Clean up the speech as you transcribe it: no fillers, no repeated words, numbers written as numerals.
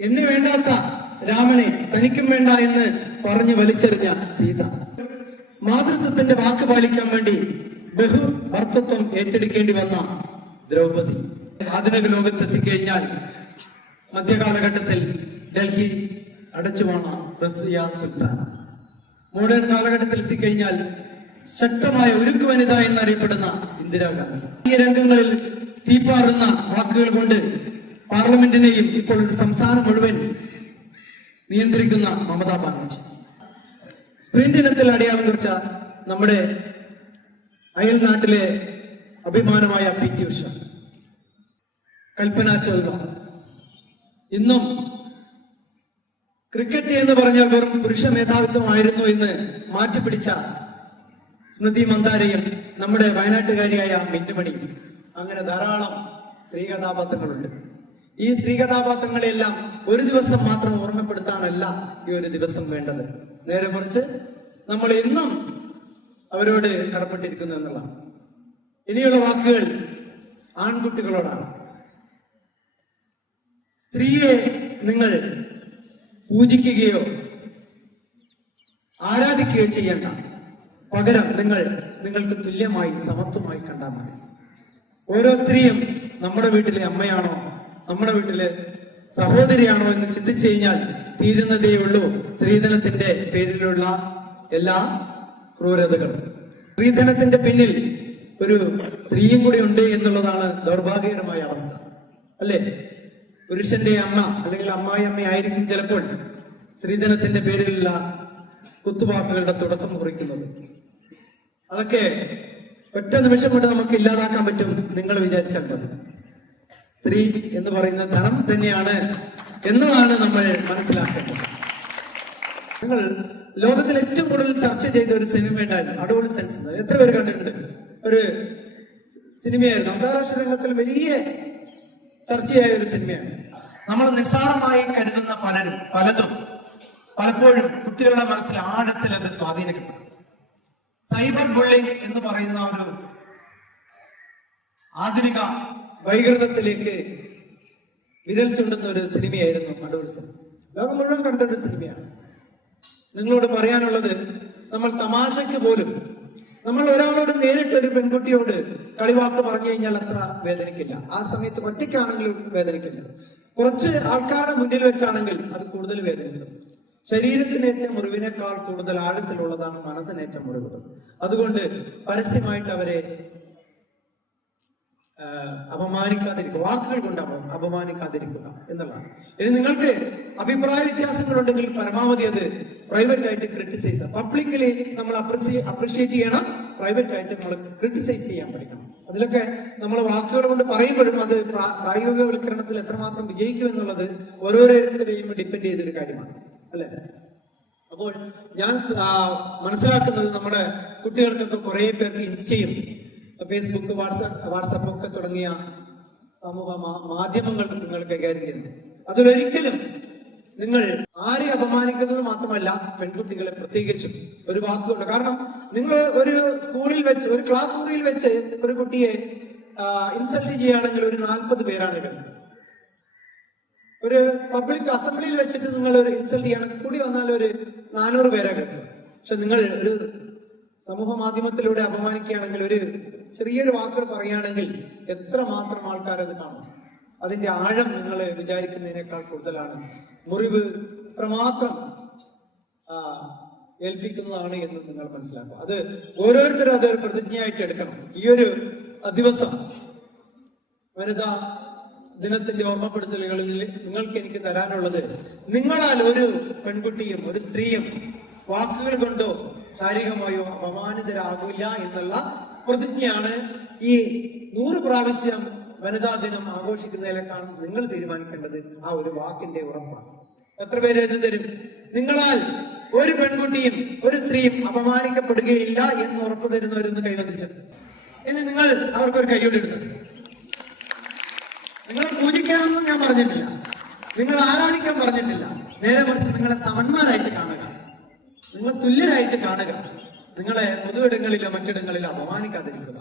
എന്നെ വേണ്ടാത്ത രാമനെ തനിക്കും വേണ്ട എന്ന് പറഞ്ഞു വലിച്ചെറിഞ്ഞ സീത. മാതൃത്വത്തിന്റെ വാക്ക് പാലിക്കാൻ വേണ്ടി ഭർത്തൃത്വം ഏറ്റെടുക്കേണ്ടി വന്ന ദ്രൗപദി. ആധുനിക ലോകത്തെത്തിക്കഴിഞ്ഞാൽ മധ്യകാലഘട്ടത്തിൽ ഡൽഹി അടച്ചുവാണ റസിയ സുൽത്താൻ. മോഡേൺ കാലഘട്ടത്തിൽ എത്തിക്കഴിഞ്ഞാൽ ശക്തമായ ഉരുക്ക് വനിത എന്നറിയപ്പെടുന്ന ഇന്ദിരാഗാന്ധി. ഈ രംഗങ്ങളിൽ തീപ്പാറുന്ന വാക്കുകൾ കൊണ്ട് പാർലമെന്റിനെയും ഇപ്പോൾ സംസ്ഥാനം മുഴുവൻ നിയന്ത്രിക്കുന്ന മമതാ ബാനർജി. സ്പ്രിന്റ് ഇനത്തിൽ അടയാളം കുറിച്ച നമ്മുടെ അയൽ നാട്ടിലെ അഭിമാനമായ പി.ടി. ഉഷ, കൽപ്പന ചൗള. ഇന്നും ക്രിക്കറ്റ് എന്ന് പറഞ്ഞാൽ വെറും പുരുഷ മേധാവിത്വമായിരുന്നു എന്ന് മാറ്റിപ്പിടിച്ച സ്മൃതി മന്ദാരയും നമ്മുടെ വയനാട്ടുകാരിയായ മിന്നുമണിയും. അങ്ങനെ ധാരാളം സ്ത്രീ കഥാപാത്രങ്ങളുണ്ട്. ഈ സ്ത്രീ കഥാപാത്രങ്ങളെല്ലാം ഒരു ദിവസം മാത്രം ഓർമ്മപ്പെടുത്താനല്ല ഈ ഒരു ദിവസം വേണ്ടത്. നേരെ മറിച്ച് നമ്മൾ എന്നും അവരോട് കടപ്പെട്ടിരിക്കുന്നു എന്നുള്ളതാണ്. ഇനിയുള്ള വാക്കുകൾ ആൺകുട്ടികളോടാണ്. സ്ത്രീയെ നിങ്ങൾ പൂജിക്കുകയോ ആരാധിക്കുകയോ ചെയ്യണ്ട. പകരം നിങ്ങൾക്ക് തുല്യമായി സമത്വമായി കണ്ടാൽ മതി. ഓരോ സ്ത്രീയും നമ്മുടെ വീട്ടിലെ അമ്മയാണോ നമ്മുടെ വീട്ടിലെ സഹോദരിയാണോ എന്ന് ചിന്തിച്ചു കഴിഞ്ഞാൽ തീരുന്നതേയുള്ളൂ സ്ത്രീധനത്തിന്റെ പേരിലുള്ള എല്ലാ ക്രൂരതകളും. സ്ത്രീധനത്തിന്റെ പിന്നിൽ ഒരു സ്ത്രീയും കൂടി ഉണ്ട് എന്നുള്ളതാണ് ദൗർഭാഗ്യകരമായ അവസ്ഥ, അല്ലേ? പുരുഷന്റെ അമ്മ അല്ലെങ്കിൽ അമ്മായി ആയിരിക്കും ചിലപ്പോൾ സ്ത്രീധനത്തിന്റെ പേരിലുള്ള കുത്തുവാക്കുകളുടെ തുടക്കം കുറിക്കുന്നത്. അതൊക്കെ ഒറ്റ നിമിഷം കൊണ്ട് നമുക്ക് ഇല്ലാതാക്കാൻ പറ്റും നിങ്ങൾ വിചാരിച്ചാൽ മതി. സ്ത്രീ എന്ന് പറയുന്ന ധനം തന്നെയാണ് എന്നതാണ് നമ്മൾ മനസ്സിലാക്കേണ്ടത്. നിങ്ങൾ ലോകത്തിൽ ഏറ്റവും കൂടുതൽ ചർച്ച ചെയ്ത ഒരു സിനിമ ഉണ്ടായിരുന്നു അഡോളസെൻസ്. എത്ര പേര് കണ്ടിട്ടുണ്ട്? ഒരു സിനിമയായിരുന്നു, അന്താരാഷ്ട്ര രംഗത്തിൽ വലിയ ചർച്ചയായ ഒരു സിനിമയാണ്. നമ്മൾ നിസ്സാരമായി കരുതുന്ന പലതും പലപ്പോഴും കുട്ടികളുടെ മനസ്സിൽ ആഴത്തിൽ അത് സ്വാധീനിക്കപ്പെടും. സൈബർ ബുള്ളിംഗ് എന്ന് പറയുന്ന ഒരു ആധുനിക വൈകൃതത്തിലേക്ക് വിരൽ ചൂണ്ടുന്ന ഒരു സിനിമയായിരുന്നു അഡോളസെൻസ്. ലോകം മുഴുവൻ കണ്ട ഒരു സിനിമയാണ്. നിങ്ങളോട് പറയാനുള്ളത്, നമ്മൾ തമാശയ്ക്ക് പോലും നമ്മൾ ഒരാളോട് നേരിട്ട് ഒരു പെൺകുട്ടിയോട് കളിവാക്ക് പറഞ്ഞു കഴിഞ്ഞാൽ അത്ര വേദനിക്കില്ല. ആ സമയത്ത് ഒറ്റയ്ക്കാണെങ്കിലും വേദനിക്കില്ല. കുറച്ച് ആൾക്കാരുടെ മുന്നിൽ വെച്ചാണെങ്കിൽ അത് കൂടുതൽ വേദനിക്കും. ശരീരത്തിനേറ്റ മുറിവിനേക്കാൾ കൂടുതൽ ആഴത്തിലുള്ളതാണ് മനസ്സിനേറ്റ മുറിവുകൾ. അതുകൊണ്ട് പരസ്യമായിട്ട് അവരെ അപമാനിക്കാതിരിക്കുക, വാക്കുകൾ കൊണ്ട് അപമാനിക്കാതിരിക്കുക എന്നുള്ളതാണ്. ഇനി നിങ്ങൾക്ക് അഭിപ്രായ വ്യത്യാസങ്ങളുണ്ടെങ്കിൽ പരമാവധി അത് പ്രൈവറ്റ് ആയിട്ട് ക്രിട്ടിസൈസ്. പബ്ലിക്കലി നമ്മൾ അപ്രിഷിയേറ്റ് ചെയ്യണം, പ്രൈവറ്റ് ആയിട്ട് നമ്മൾ ക്രിട്ടിസൈസ് ചെയ്യാൻ പഠിക്കണം. അതിലൊക്കെ നമ്മൾ വാക്കുകൾ കൊണ്ട് പറയുമ്പോഴും അത് പ്രായോഗികവൽക്കരണത്തിൽ എത്രമാത്രം വിജയിക്കും എന്നുള്ളത് ഓരോരുത്തരെയും ഡിപ്പെൻഡ് ചെയ്തൊരു കാര്യമാണ്, അല്ലെ? അപ്പോൾ ഞാൻ മനസ്സിലാക്കുന്നത് നമ്മുടെ കുട്ടികൾക്കൊക്കെ കുറെ പേർക്ക് ഇൻസ്റ്റയും ഫേസ്ബുക്ക്, വാട്സപ്പ് ഒക്കെ തുടങ്ങിയ സമൂഹ മാധ്യമങ്ങൾ നിങ്ങൾ കൈകാര്യം ചെയ്യുന്നു. അതിലൊരിക്കലും നിങ്ങൾ ആരെ അപമാനിക്കുന്നത് മാത്രമല്ല, പെൺകുട്ടികളെ പ്രത്യേകിച്ചും ഒരു വാക്കുകൊണ്ട്. കാരണം നിങ്ങൾ ഒരു സ്കൂളിൽ വെച്ച്, ഒരു ക്ലാസ് മുറിയിൽ വെച്ച് ഒരു കുട്ടിയെ ഇൻസൾട്ട് ചെയ്യുകയാണെങ്കിൽ ഒരു 40 പേരാണ് വരുന്നത്. ഒരു പബ്ലിക് അസംബ്ലിയിൽ വെച്ചിട്ട് നിങ്ങൾ ഒരു ഇൻസൾട്ട് ചെയ്യണം കൂടി വന്നാൽ ഒരു 400 പേരാണ് വരുന്നത്. പക്ഷെ നിങ്ങൾ ഒരു സമൂഹ മാധ്യമത്തിലൂടെ അപമാനിക്കുകയാണെങ്കിൽ, ഒരു ചെറിയൊരു വാക്കുകൾ പറയുകയാണെങ്കിൽ എത്രമാത്രം ആൾക്കാരത് കാണും. അതിന്റെ ആഴം നിങ്ങൾ വിചാരിക്കുന്നതിനേക്കാൾ കൂടുതലാണ്. മുറിവ് എത്രമാത്രം ഏൽപ്പിക്കുന്നതാണ് എന്ന് നിങ്ങൾ മനസ്സിലാക്കുക. അത് ഓരോരുത്തരും അത് പ്രതിജ്ഞയായിട്ട് എടുക്കണം. ഈ ഒരു ദിവസം വനിതാ ദിനത്തിന്റെ ഓർമ്മപ്പെടുത്തലുകളിൽ നിങ്ങൾക്ക് എനിക്ക് തരാനുള്ളത്, നിങ്ങളാൽ ഒരു പെൺകുട്ടിയും ഒരു സ്ത്രീയും വാക്കുകൾ കൊണ്ടോ ശാരീരികമായോ അപമാനിതരാകില്ല എന്നുള്ള പ്രതിജ്ഞയാണ്. ഈ 100 പ്രാവശ്യം വനിതാ ദിനം ആഘോഷിക്കുന്നതിലേക്കാൾ നിങ്ങൾ തീരുമാനിക്കേണ്ടത് ആ ഒരു വാക്കിന്റെ ഉറപ്പാണ്. എത്ര പേര് ഇത് തരും? നിങ്ങളാൽ ഒരു പെൺകുട്ടിയും ഒരു സ്ത്രീയും അപമാനിക്കപ്പെടുകയില്ല എന്ന് ഉറപ്പു തരുന്നവരെന്ന് കൈവന്നിച്ചു. ഇനി നിങ്ങൾ അവർക്കൊരു കൈയോടിടുന്നു. നിങ്ങൾ പൂജിക്കാനൊന്നും ഞാൻ പറഞ്ഞിട്ടില്ല, നിങ്ങൾ ആരാധിക്കാൻ പറഞ്ഞിട്ടില്ല. നേരെ മറിച്ച് നിങ്ങളെ സമന്മാരായിട്ട് കാണുക, നിങ്ങൾ തുല്യരായിട്ട് കാണുക. നിങ്ങളെ പൊതുവിടങ്ങളിലോ മറ്റിടങ്ങളിലോ അപമാനിക്കാതിരിക്കുക.